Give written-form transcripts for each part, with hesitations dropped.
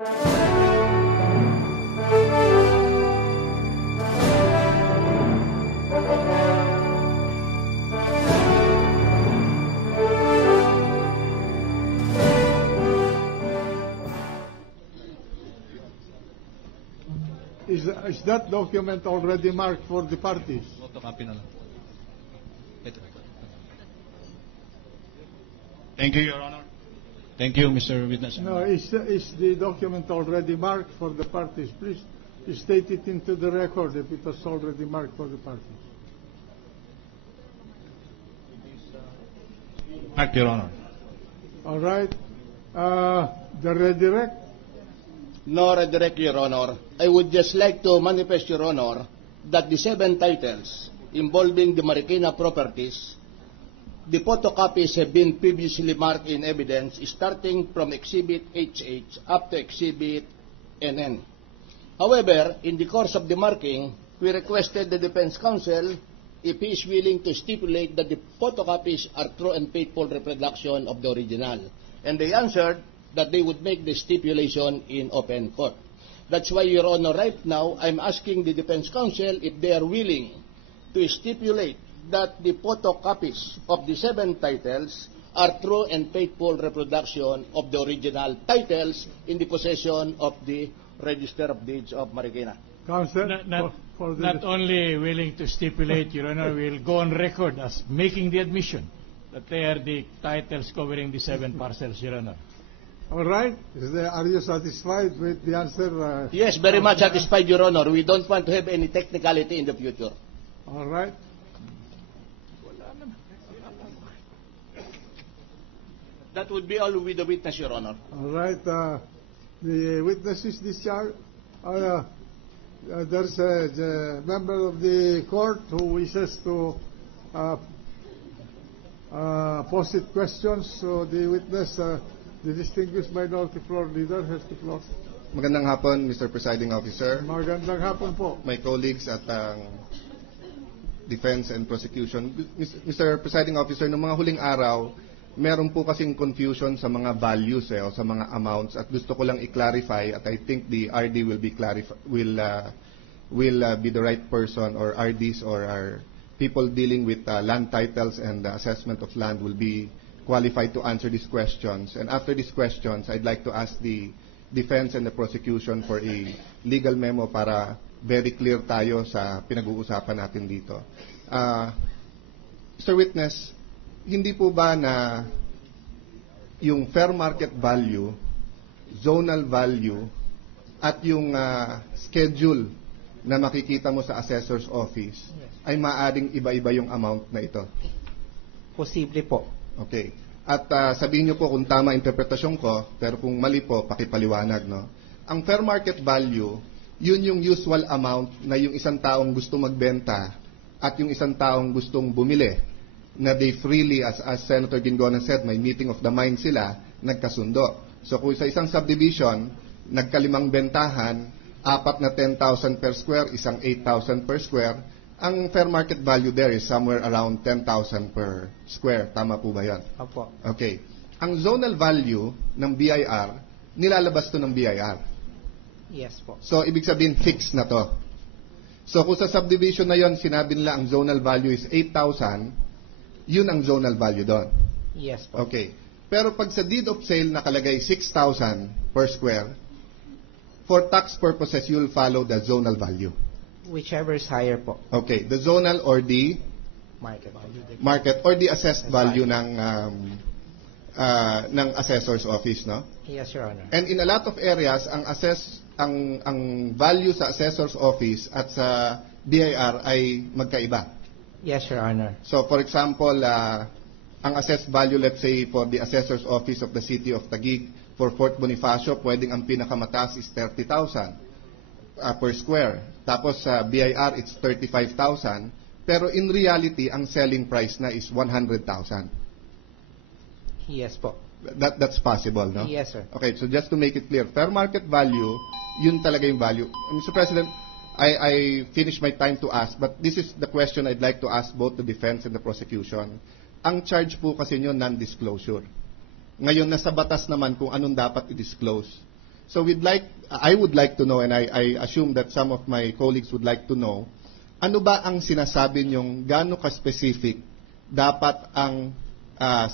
Is that document already marked for the parties? Photocopy na lang. Ito. Thank you, Your Honor. Thank you, Mr. Witness. No, is the document already marked for the parties? Please state it into the record if it was already marked for the parties. Mark, Your Honor. All right. The redirect? No redirect, Your Honor. I would just like to manifest, Your Honor, that the 7 titles involving the Marikina properties, the photocopies have been previously marked in evidence starting from Exhibit HH up to Exhibit NN. However, in the course of the marking, we requested the Defense Counsel if he is willing to stipulate that the photocopies are true and faithful reproduction of the original. And they answered that they would make the stipulation in open court. That's why, Your Honor, right now, I'm asking the Defense Counsel if they are willing to stipulate that the photocopies of the 7 titles are true and faithful reproduction of the original titles in the possession of the Register of Deeds of Marikina. Counsel? Not only willing to stipulate, Your Honor, we'll go on record as making the admission that they are the titles covering the 7 parcels, Your Honor. All right. Are you satisfied with the answer? Yes, very much satisfied, Your Honor. We don't want to have any technicality in the future. All right. That would be all with the witness, Your Honor. All right. The witness is discharged. There's a member of the court who wishes to posit questions. So the witness, the distinguished minority floor leader, has the floor. Magandang hapon, Mr. Presiding Officer. Magandang hapon po. My colleagues at Defense and Prosecution. Mr. Presiding Officer, noong mga huling araw, meron po kasing confusion sa mga values o sa mga amounts at gusto ko lang i-clarify at I think the RD will be be the right person, or RDs or our people dealing with land titles and the assessment of land will be qualified to answer these questions. And after these questions, I'd like to ask the defense and the prosecution for a legal memo para very clear tayo sa pinag-uusapan natin dito. Mr. Witness, hindi po ba na yung fair market value, zonal value, at yung schedule na makikita mo sa assessor's office ay maaaring iba-iba yung amount na ito? Posible po. Okay. At sabihin niyo po kung tama interpretasyon ko, pero kung mali po, pakipaliwanag, no? Ang fair market value, yun yung usual amount na yung isang taong gusto magbenta at yung isang taong gustong bumili, na they freely, as Senator Gingonan said, may meeting of the mind sila, nagkasundo. So kung sa isang subdivision, nagkalimang bentahan, 4 na 10,000 per square, isang 8,000 per square, ang fair market value there is somewhere around 10,000 per square. Tama po ba yan? Opo. Okay. Ang zonal value ng BIR, nilalabas to ng BIR. Yes po. So, ibig sabihin, fixed na to. So, kung sa subdivision na yon sinabi nila ang zonal value is 8,000, yun ang zonal value doon. Yes po. Okay. Pero pag sa deed of sale nakalagay 6,000 per square, for tax purposes, you'll follow the zonal value. Whichever is higher po. Okay. The zonal or the Market. or the assessed value ng assessor's office, no? Yes, Your Honor. And in a lot of areas, ang value sa assessor's office at sa BIR ay magkaiba. Yes, Your Honor. So, for example, ang assessed value, let's say, for the assessor's office of the city of Taguig, for Fort Bonifacio, pwedeng ang pinakamataas is 30,000 per square. Tapos sa BIR, it's 35,000. Pero in reality, ang selling price na is 100,000. Yes po. That's possible, no? Yes, sir. Okay, so just to make it clear, fair market value, yun talaga yung value. Mr. President, I finished my time to ask, but this is the question I'd like to ask both the defense and the prosecution. Ang charge po kasi nyo, non-disclosure. Ngayon, nasa batas naman kung anong dapat i-disclose. So I would like to know, and I assume that some of my colleagues would like to know, ano ba ang sinasabi niyong gaano ka-specific dapat ang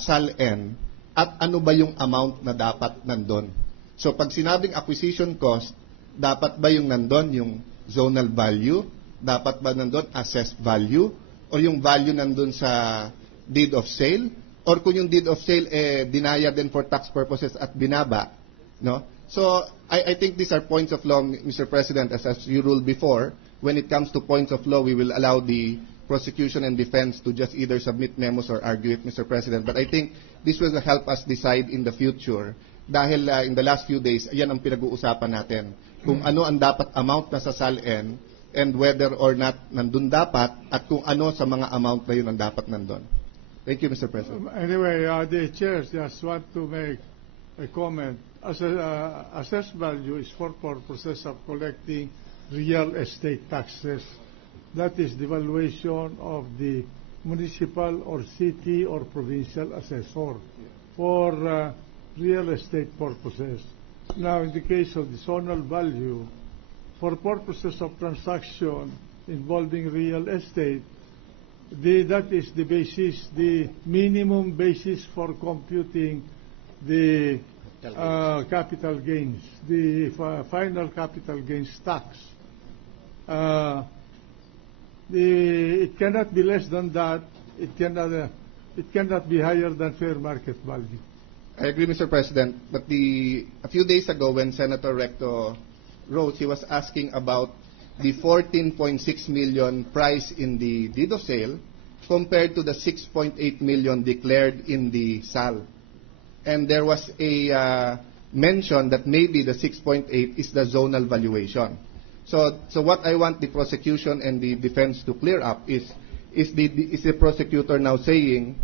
SALN at ano ba yung amount na dapat nandun? So pag sinabing acquisition cost, dapat ba yung nandun yung zonal value? Dapat ba nandun assessed value? O yung value nandun sa deed of sale? Or kung yung deed of sale dinaya din for tax purposes at binaba? No? So I think these are points of law, Mr. President, as you ruled before. When it comes to points of law, we will allow the prosecution and defense to just either submit memos or argue it, Mr. President. But I think this will help us decide in the future. Dahil in the last few days, ayan ang pinag-uusapan natin. Kung ano ang dapat amount na sa SALN and whether or not nandun dapat at kung ano sa mga amount na yun ang dapat nandun. Thank you, Mr. President. Anyway, the chairs just want to make a comment. Assessed value is for purposes of collecting real estate taxes. That is the valuation of the municipal or city or provincial assessor for real estate purposes. Now, in the case of the zonal value, for purposes of transaction involving real estate, that is the basis, the minimum basis for computing the capital gains, the final capital gains tax. It cannot be less than that. It cannot be higher than fair market value. I agree, Mr. President. But a few days ago, when Senator Recto wrote, he was asking about the 14.6 million price in the deed of sale compared to the 6.8 million declared in the SAL. And there was a mention that maybe the 6.8 is the zonal valuation. So what I want the prosecution and the defense to clear up is the prosecution now saying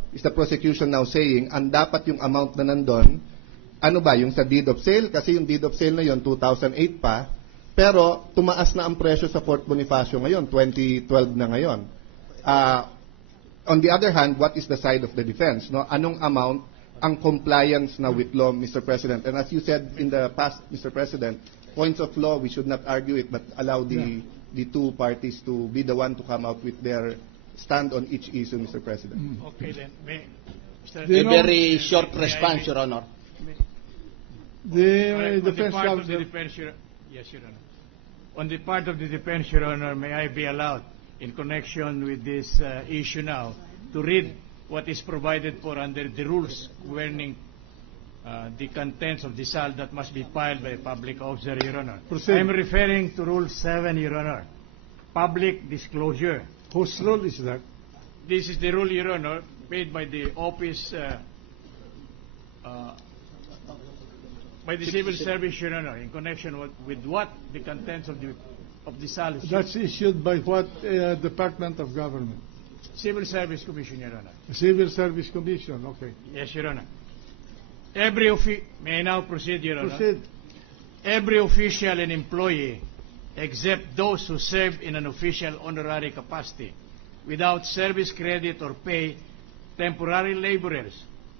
ang dapat yung amount na nandun, ano ba, yung sa deed of sale? Kasi yung deed of sale na yon 2008 pa, pero tumaas na ang presyo sa Fort Bonifacio ngayon, 2012 na ngayon. On the other hand, what is the side of the defense? No? Anong amount ang compliance na with law, Mr. President? And as you said in the past, Mr. President, points of law, we should not argue it, but allow the two parties to be the one to come up with their stand on each issue, Mr. President. Okay, then. A very short response, Your Honor. The defense counsel. Yes, Your Honor. On the part of the defense, Your Honor, may I be allowed, in connection with this issue now, to read what is provided for under the rules governing the contents of the SAL that must be filed by a public officer, Your Honor. Proceed. I'm referring to Rule 7, Your Honor. Public disclosure. Whose rule is that? This is the rule, Your Honor, made by the office, by the civil service, Your Honor, in connection with what the contents of the SAL is. That's issued by what Department of Government? Civil Service Commission, Your Honor. Civil Service Commission, okay. Yes, Your Honor. May I now proceed, Your Honor? Proceed. Every official and employee, except those who serve in an official honorary capacity, without service credit or pay, temporary laborers,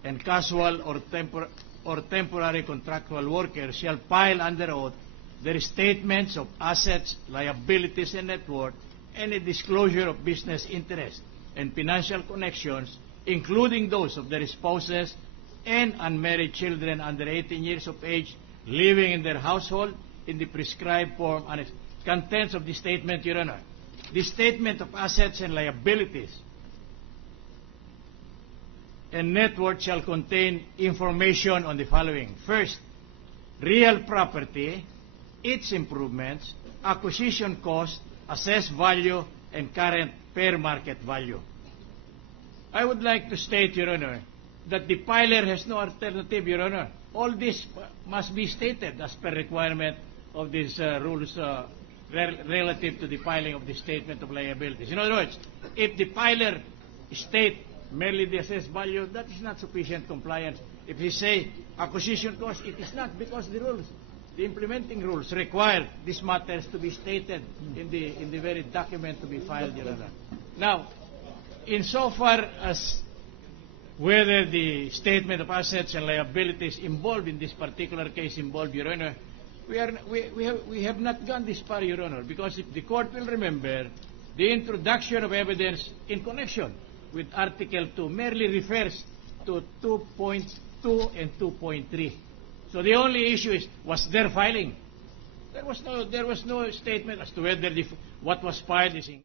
and casual or temporary contractual workers shall file under oath their statements of assets, liabilities, and net worth, any disclosure of business interests and financial connections, including those of their spouses and unmarried children under 18 years of age living in their household in the prescribed form and contents of the statement, Your Honor. The statement of assets and liabilities and net worth shall contain information on the following. First, real property, its improvements, acquisition cost, assessed value, and current fair market value. I would like to state, Your Honor, that the filer has no alternative, Your Honor. All this must be stated as per requirement of these rules relative to the filing of the statement of liabilities. In other words, if the filer state merely the assessed value, that is not sufficient compliance. If he say acquisition cost, it is not, because the rules, the implementing rules require these matters to be stated in the very document to be filed, Your Honor. Now, insofar as whether the statement of assets and liabilities involved in this particular case involved, Your Honor, we have not gone this far, Your Honor, because if the court will remember, the introduction of evidence in connection with Article 2 merely refers to 2.2 and 2.3. So the only issue is, was there filing? There was no statement as to whether what was filed is in